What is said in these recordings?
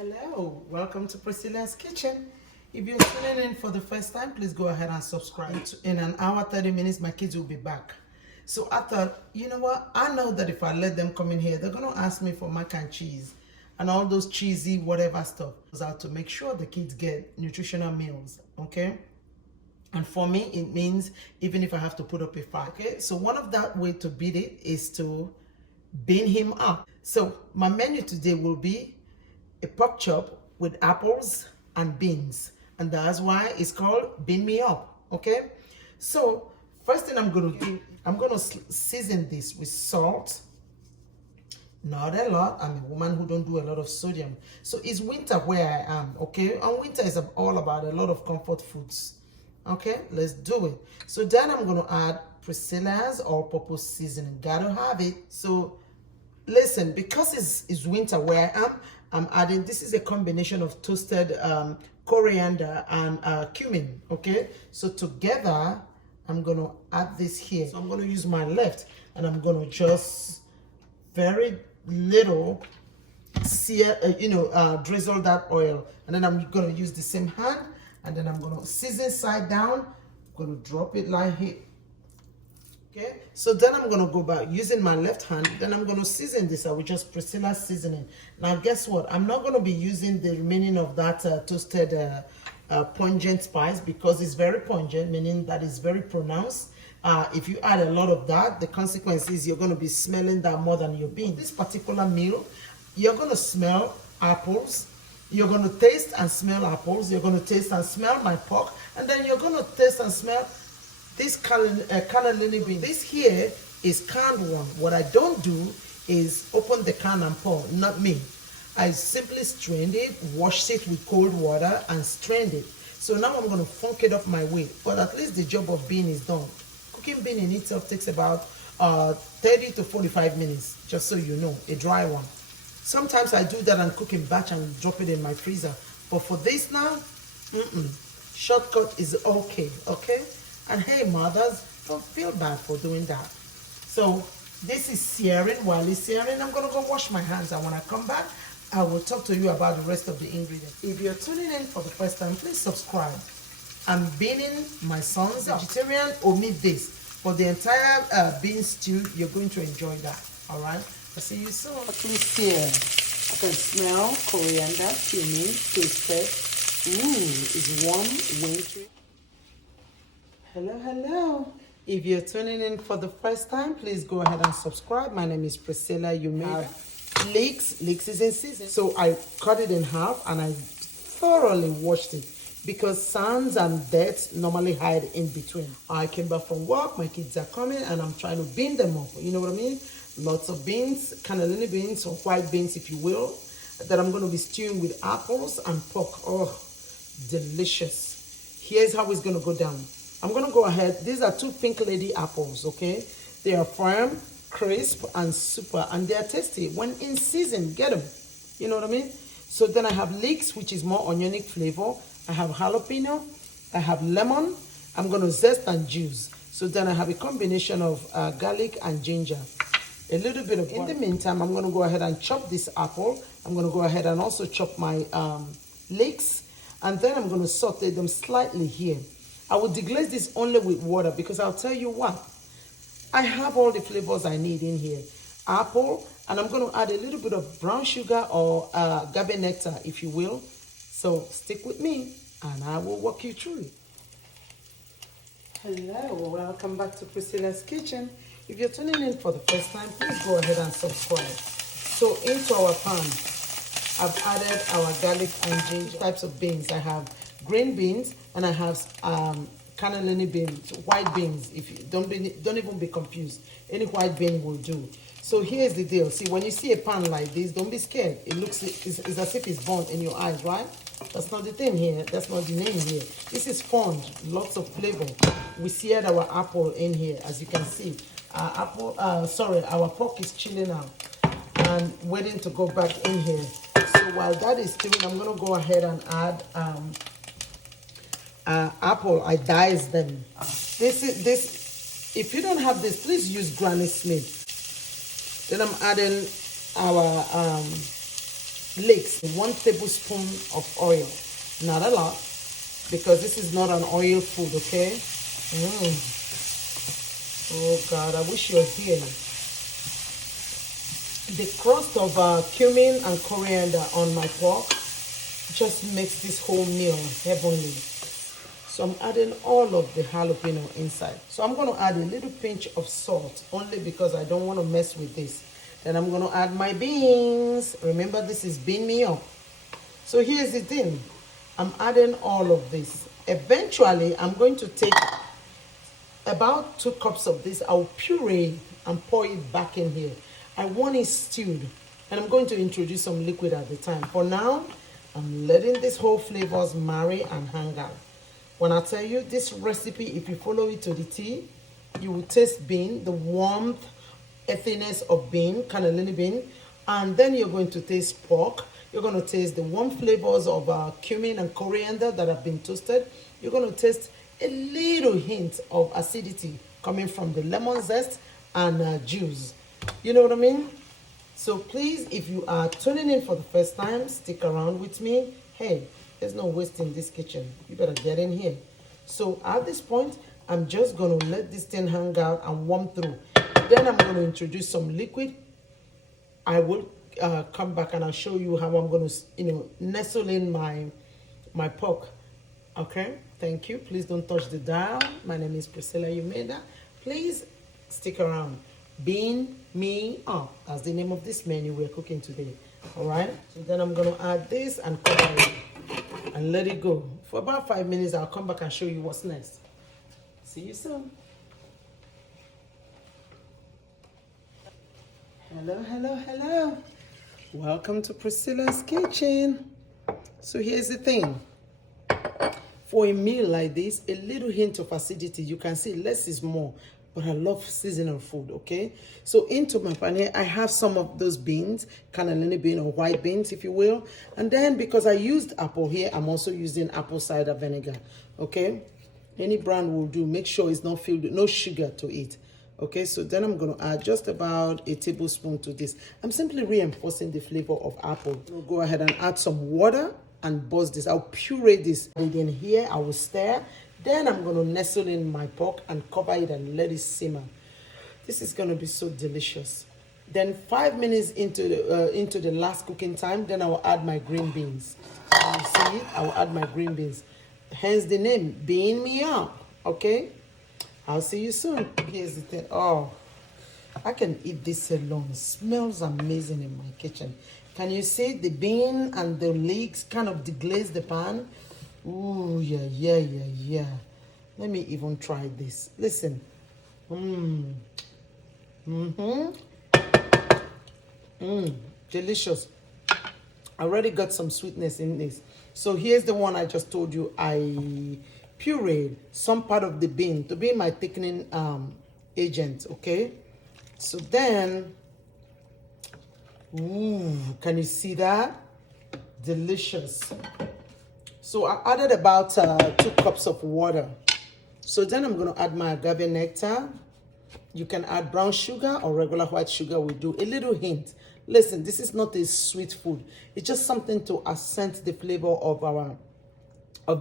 Hello, welcome to Priscilla's Kitchen. If you're tuning in for the first time, please go ahead and subscribe. In an hour, 30 minutes, my kids will be back. So I thought, you know what? I know that if I let them come in here, they're going to ask me for mac and cheese and all those cheesy whatever stuff. Out to make sure the kids get nutritional meals, okay? And for me, it means even if I have to put up a fight, okay? So one of that way to beat it is to bean him up. So my menu today will be a pork chop with apples and beans, and that's why it's called Bean Me Up. Okay, so first thing I'm going to do, I'm going to season this with salt. Not a lot. I'm a woman who don't do a lot of sodium, so it's winter where I am. Okay, and winter is all about a lot of comfort foods. Okay, let's do it. So then I'm going to add Priscilla's all-purpose seasoning. Gotta have it. So listen, because it's winter where I am, I'm adding, this is a combination of toasted coriander and cumin, okay? So together, I'm gonna add this here. So I'm gonna use my left, and I'm gonna just very little sear, drizzle that oil. And then I'm gonna use the same hand, and then I'm gonna season side down. I'm gonna drop it like here. Okay, so then I'm going to go back using my left hand. Then I'm going to season this. I will just Priscilla seasoning. Now, guess what? I'm not going to be using the remaining of that toasted pungent spice because it's very pungent, meaning that it's very pronounced. If you add a lot of that, the consequence is you're going to be smelling that more than your bean. This particular meal, you're going to smell apples. You're going to taste and smell apples. You're going to taste and smell my pork. And then you're going to taste and smell this cannellini bean. This here is canned one. What I don't do is open the can and pour, not me. I simply strained it, washed it with cold water and strained it. So now I'm going to funk it up my way. But at least the job of bean is done. Cooking bean in itself takes about 30 to 45 minutes, just so you know, a dry one. Sometimes I do that and cook in batch and drop it in my freezer. But for this now, shortcut is okay, okay? And hey, mothers, don't feel bad for doing that. So this is searing. While it's searing, I'm going to go wash my hands. And when I come back, I will talk to you about the rest of the ingredients. If you're tuning in for the first time, please subscribe. I'm beaning my son's vegetarian, omit this. For the entire bean stew, you're going to enjoy that. All right? I'll see you soon. Please sear. I can smell coriander, cumin, toasted. It's warm, wintry. Hello. If you're tuning in for the first time, please go ahead and subscribe. My name is Priscilla. You may have leeks. Leeks is in season. So I cut it in half and I thoroughly washed it because sands and dirt normally hide in between. I came back from work. My kids are coming and I'm trying to bean them up. You know what I mean? Lots of beans, cannellini beans or white beans, if you will, that I'm going to be stewing with apples and pork. Oh, delicious. Here's how it's going to go down. I'm going to go ahead. These are two Pink Lady apples, okay? They are firm, crisp, and super, and they are tasty. When in season, get them. You know what I mean? So then I have leeks, which is more onionic flavor. I have jalapeno. I have lemon. I'm going to zest and juice. So then I have a combination of garlic and ginger. A little bit of butter. In the meantime, I'm going to go ahead and chop this apple. I'm going to go ahead and also chop my leeks. And then I'm going to saute them slightly here. I will deglaze this only with water because I'll tell you what, I have all the flavors I need in here. Apple, and I'm going to add a little bit of brown sugar or agave nectar, if you will. So stick with me and I will walk you through it. Hello, welcome back to Priscilla's Kitchen. If you're tuning in for the first time, please go ahead and subscribe. So into our pan, I've added our garlic and ginger types of beans. I have green beans and I have cannellini beans, white beans. If you don't even be confused, any white bean will do. So here's the deal. See, when you see a pan like this, don't be scared. It looks it's as if it's burnt in your eyes, right? That's not the thing here. That's not the name here. This is sponge, lots of flavor. We seared our apple in here, as you can see. Our pork is chilling out and waiting to go back in here. So while that is stewing, I'm gonna go ahead and add apple. I diced them. This. If you don't have this, please use Granny Smith. Then I'm adding our leeks, 1 tablespoon of oil. Not a lot, because this is not an oil food, okay? Oh God, I wish you were here. The crust of cumin and coriander on my pork just makes this whole meal heavenly. So I'm adding all of the jalapeno inside. So I'm going to add a little pinch of salt, only because I don't want to mess with this. Then I'm going to add my beans. Remember, this is bean me up. So here's the thing. I'm adding all of this. Eventually, I'm going to take about 2 cups of this. I'll puree and pour it back in here. I want it stewed, and I'm going to introduce some liquid at the time. For now, I'm letting these whole flavors marry and hang out. When I tell you this recipe, if you follow it to the T, you will taste bean, the warmth, earthiness of bean, cannellini bean, and then you're going to taste pork. You're going to taste the warm flavors of cumin and coriander that have been toasted. You're going to taste a little hint of acidity coming from the lemon zest and juice. You know what I mean? So please, if you are tuning in for the first time, stick around with me. Hey, there's no waste in this kitchen. You better get in here. So at this point, I'm just going to let this thing hang out and warm through. Then I'm going to introduce some liquid. I will come back and I'll show you how I'm going to, nestle in my pork. Okay? Thank you. Please don't touch the dial. My name is Priscilla Umeda. Please stick around. Bean me up. That's the name of this menu we're cooking today. All right? So then I'm going to add this and cover it and let it go. For about 5 minutes, I'll come back and show you what's next. See you soon. Hello, hello, hello. Welcome to Priscilla's Kitchen. So here's the thing. For a meal like this, a little hint of acidity, you can see less is more, but I love seasonal food, okay? So into my pan here, I have some of those beans, cannellini bean or white beans, if you will. And then because I used apple here, I'm also using apple cider vinegar, okay? Any brand will do. Make sure it's not filled with no sugar to it. Okay, so then I'm going to add just about a tablespoon to this. I'm simply reinforcing the flavor of apple. I'll go ahead and add some water and buzz this. I'll puree this. And then here, I will stir. Then I'm going to nestle in my pork and cover it and let it simmer. This is going to be so delicious. Then 5 minutes into the last cooking time, then I will add my green beans. You see it? I will add my green beans. Hence the name, Bean Me Up. Okay? I'll see you soon. Here's the thing. Oh, I can eat this alone. It smells amazing in my kitchen. Can you see the bean and the leeks kind of deglaze the pan? Ooh, yeah. Let me even try this. Listen. Delicious. I already got some sweetness in this. So here's the one I just told you. I pureed some part of the bean to be my thickening agent, okay? So then, ooh, can you see that? Delicious. So I added about 2 cups of water. So then I'm going to add my agave nectar. You can add brown sugar or regular white sugar will do. A little hint. Listen, this is not a sweet food. It's just something to accent the flavor of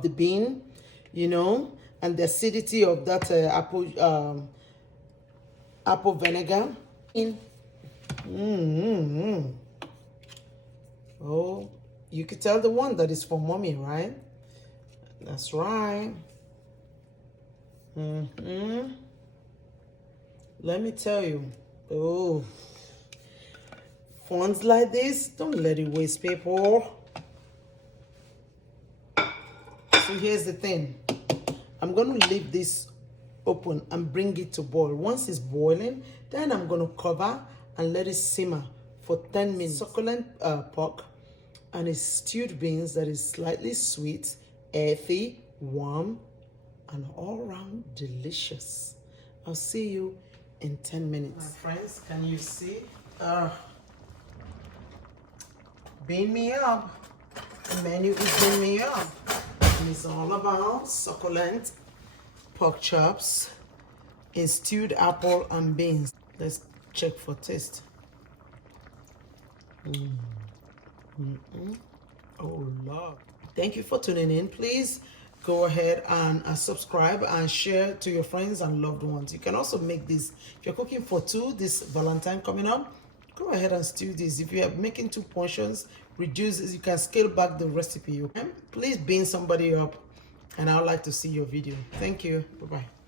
the bean, and the acidity of that apple vinegar. Oh, you could tell the one that is for mommy, right? That's right. Let me tell you. Oh, funds like this, don't let it waste, people. So here's the thing. I'm going to leave this open and bring it to boil. Once it's boiling, then I'm going to cover and let it simmer for 10 minutes. Succulent pork and a stewed beans that is slightly sweet, earthy, warm, and all around delicious. I'll see you in 10 minutes. My friends, can you see? Bean me up. The menu is bean me up. And it's all about succulent pork chops in stewed apple and beans. Let's check for taste. Oh Lord. Thank you for tuning in. Please go ahead and subscribe and share to your friends and loved ones. You can also make this, if you're cooking for two this Valentine coming up, go ahead and stew this. If you are making 2 portions, reduce, you can scale back the recipe. Okay? Please bean somebody up, and I would like to see your video. Thank you. Bye-bye.